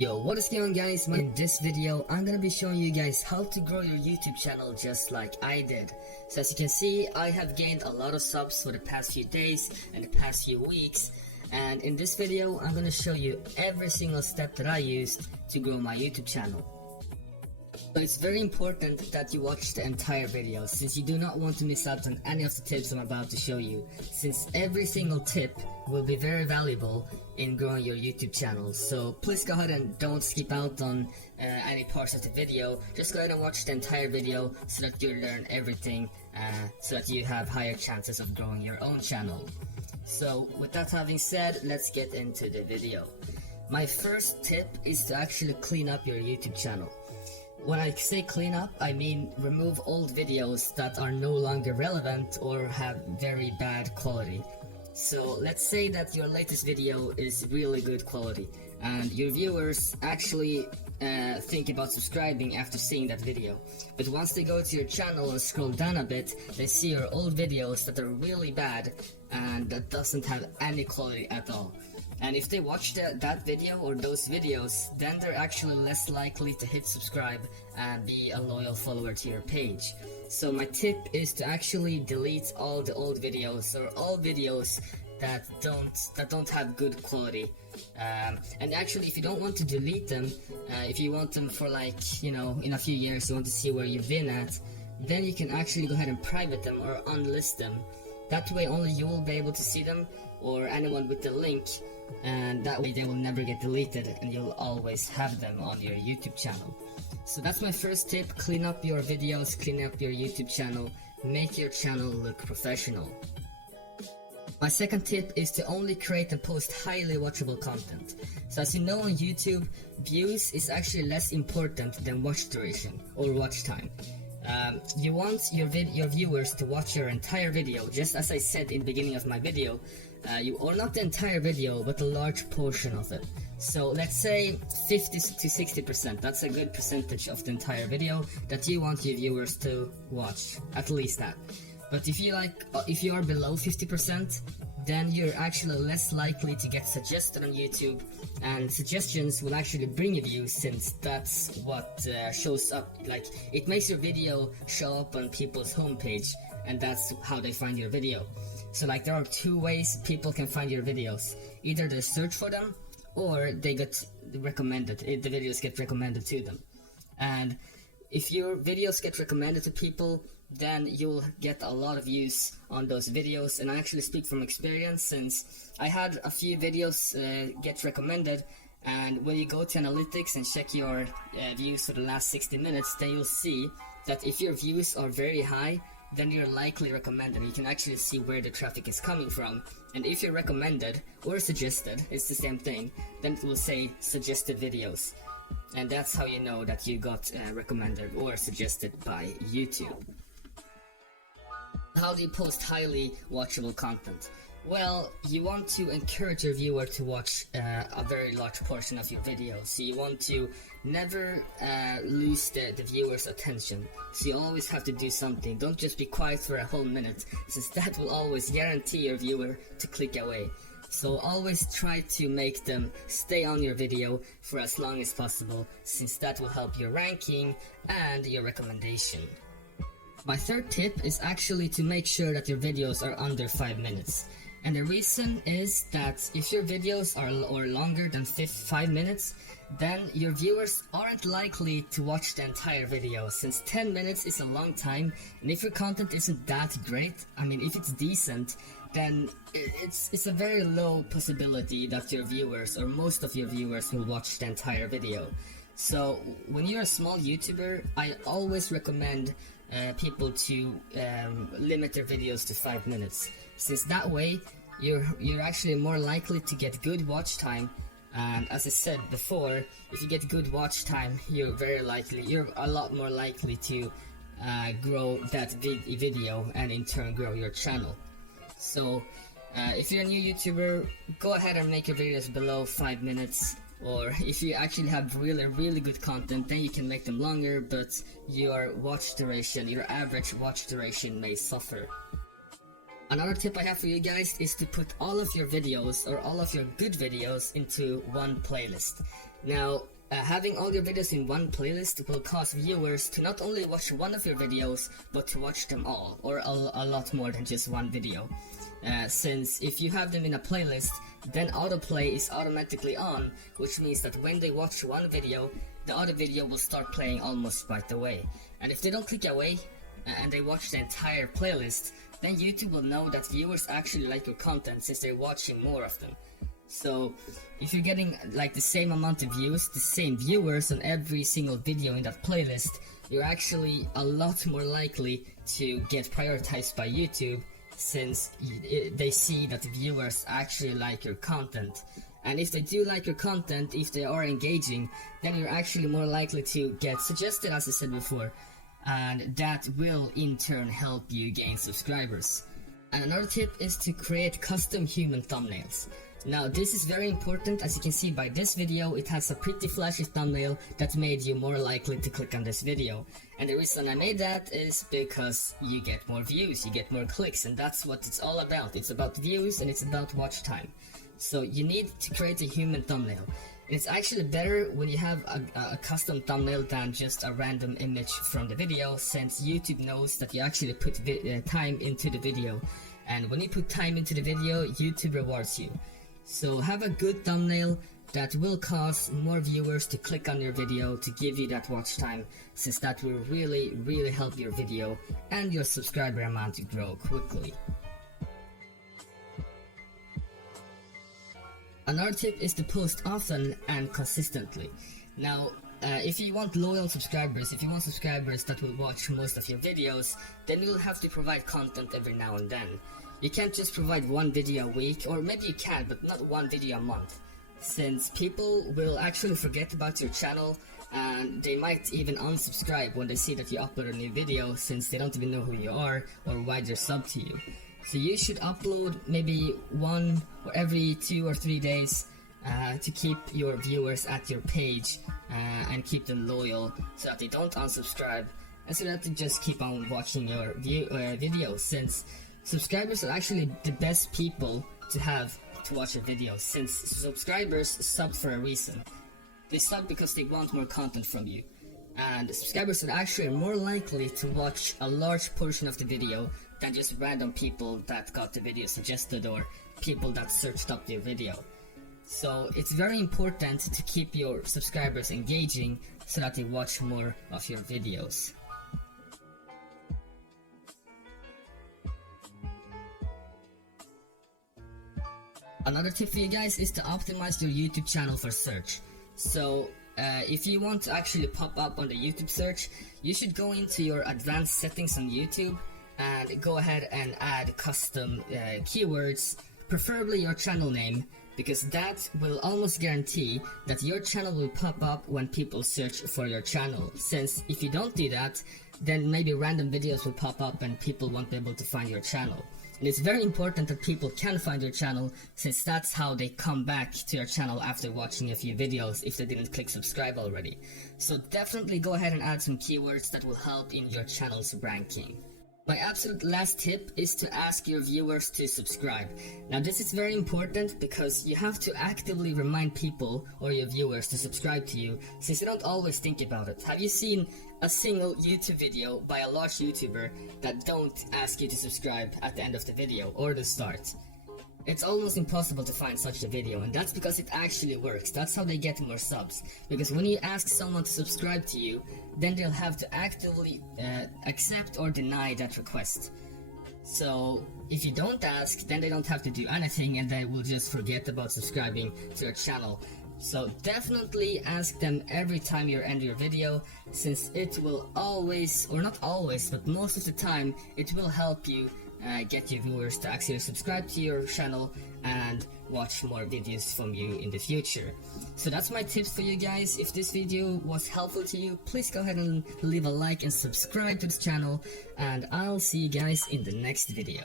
Yo, what is going on guys? In this video, I'm gonna be showing you guys how to grow your YouTube channel just like I did. So as you can see, I have gained a lot of subs for the past few days and the past few weeks. And in this video, I'm gonna show you every single step that I used to grow my YouTube channel. So it's very important that you watch the entire video, since you do not want to miss out on any of the tips I'm about to show you, since every single tip will be very valuable in growing your YouTube channel. So please go ahead and don't skip out on any parts of the video. Just go ahead and watch the entire video so that you learn everything, so that you have higher chances of growing your own channel. So with that having said, let's get into the video. My first tip is to actually clean up your YouTube channel. When I say clean up, I mean remove old videos that are no longer relevant or have very bad quality. So let's say that your latest video is really good quality and your viewers actually think about subscribing after seeing that video. But once they go to your channel and scroll down a bit, they see your old videos that are really bad and that doesn't have any quality at all. And if they watch that video or those videos, then they're actually less likely to hit subscribe and be a loyal follower to your page. So my tip is to actually delete all the old videos or all videos that don't have good quality. And actually, if you don't want to delete them, if you want them for like, you know, in a few years you want to see where you've been at, then you can actually go ahead and private them or unlist them. That way only you will be able to see them, or anyone with the link, and that way they will never get deleted and you'll always have them on your YouTube channel. So that's my first tip: clean up your videos, clean up your YouTube channel, make your channel look professional. My second tip is to only create and post highly watchable content. So as you know, on YouTube, views is actually less important than watch duration or watch time. You want your viewers to watch your entire video, just as I said in the beginning of my video, or not the entire video, but a large portion of it. So let's say 50 to 60%, that's a good percentage of the entire video that you want your viewers to watch, at least that. But if you are below 50%, then you're actually less likely to get suggested on YouTube, and suggestions will actually bring you views, since that's what shows up. Like, it makes your video show up on people's homepage, and that's how they find your video. So like, there are two ways people can find your videos: either they search for them, or they get recommended. The videos get recommended to them. And if your videos get recommended to people, then you'll get a lot of views on those videos. And I actually speak from experience, since I had a few videos get recommended, and when you go to analytics and check your views for the last 60 minutes, then you'll see that if your views are very high, then you're likely recommended. You can actually see where the traffic is coming from. And if you're recommended or suggested, it's the same thing, then it will say suggested videos. And that's how you know that you got recommended or suggested by YouTube. How do you post highly watchable content? Well, you want to encourage your viewer to watch a very large portion of your video. So you want to never lose the viewer's attention. So you always have to do something. Don't just be quiet for a whole minute, since that will always guarantee your viewer to click away. So always try to make them stay on your video for as long as possible, since that will help your ranking and your recommendation. My third tip is actually to make sure that your videos are under 5 minutes. And the reason is that if your videos are longer than 5 minutes, then your viewers aren't likely to watch the entire video, since 10 minutes is a long time. And if your content isn't that great, I mean, if it's decent, then it's a very low possibility that your viewers, or most of your viewers, will watch the entire video. So when you're a small YouTuber, I always recommend people to limit their videos to 5 minutes, since that way you're actually more likely to get good watch time. And as I said before, if you get good watch time, you're a lot more likely to grow that video and in turn grow your channel. So if you're a new YouTuber, go ahead and make your videos below 5 minutes. Or if you actually have really good content, then you can make them longer, but your average watch duration may suffer. Another tip I have for you guys is to put all of your videos, or all of your good videos, into one playlist. Now, having all your videos in one playlist will cause viewers to not only watch one of your videos, but to watch them all, or a lot more than just one video. Since if you have them in a playlist, then autoplay is automatically on, which means that when they watch one video, the other video will start playing almost right away. And if they don't click away, and they watch the entire playlist, then YouTube will know that viewers actually like your content since they're watching more of them. So if you're getting like the same amount of views, the same viewers on every single video in that playlist, you're actually a lot more likely to get prioritized by YouTube, since they see that the viewers actually like your content. And if they do like your content, if they are engaging, then you're actually more likely to get suggested, as I said before, and that will in turn help you gain subscribers. And another tip is to create custom human thumbnails. Now this is very important. As you can see by this video, it has a pretty flashy thumbnail that made you more likely to click on this video. And the reason I made that is because you get more views, you get more clicks, and that's what it's all about. It's about views and it's about watch time. So you need to create a human thumbnail. And it's actually better when you have a custom thumbnail than just a random image from the video, since YouTube knows that you actually put time into the video. And when you put time into the video, YouTube rewards you. So have a good thumbnail that will cause more viewers to click on your video to give you that watch time, since that will really help your video and your subscriber amount to grow quickly. Another tip is to post often and consistently. Now, if you want loyal subscribers, if you want subscribers that will watch most of your videos, then you'll have to provide content every now and then. You can't just provide one video a week, or maybe you can, but not one video a month, since people will actually forget about your channel, and they might even unsubscribe when they see that you upload a new video, since they don't even know who you are or why they're subbed to you. So you should upload maybe one or every 2 or 3 days to keep your viewers at your page and keep them loyal, so that they don't unsubscribe and so that they just keep on watching your videos, since subscribers are actually the best people to have to watch your videos, since subscribers sub for a reason. They sub because they want more content from you. And subscribers are actually more likely to watch a large portion of the video than just random people that got the video suggested or people that searched up your video. So it's very important to keep your subscribers engaging so that they watch more of your videos. Another tip for you guys is to optimize your YouTube channel for search. So if you want to actually pop up on the YouTube search, you should go into your advanced settings on YouTube and go ahead and add custom keywords, preferably your channel name, because that will almost guarantee that your channel will pop up when people search for your channel. Since if you don't do that, then maybe random videos will pop up and people won't be able to find your channel. And it's very important that people can find your channel, since that's how they come back to your channel after watching a few videos if they didn't click subscribe already. So definitely go ahead and add some keywords that will help in your channel's ranking. My absolute last tip is to ask your viewers to subscribe. Now this is very important because you have to actively remind people or your viewers to subscribe to you, since they don't always think about it. Have you seen a single YouTube video by a large YouTuber that don't ask you to subscribe at the end of the video or the start? It's almost impossible to find such a video, and that's because it actually works. That's how they get more subs. Because when you ask someone to subscribe to you, then they'll have to actively accept or deny that request. So if you don't ask, then they don't have to do anything and they will just forget about subscribing to your channel. So definitely ask them every time you end your video, since it will always, or not always, but most of the time, it will help you get your viewers to actually subscribe to your channel and watch more videos from you in the future. So that's my tips for you guys. If this video was helpful to you, please go ahead and leave a like and subscribe to this channel, and I'll see you guys in the next video.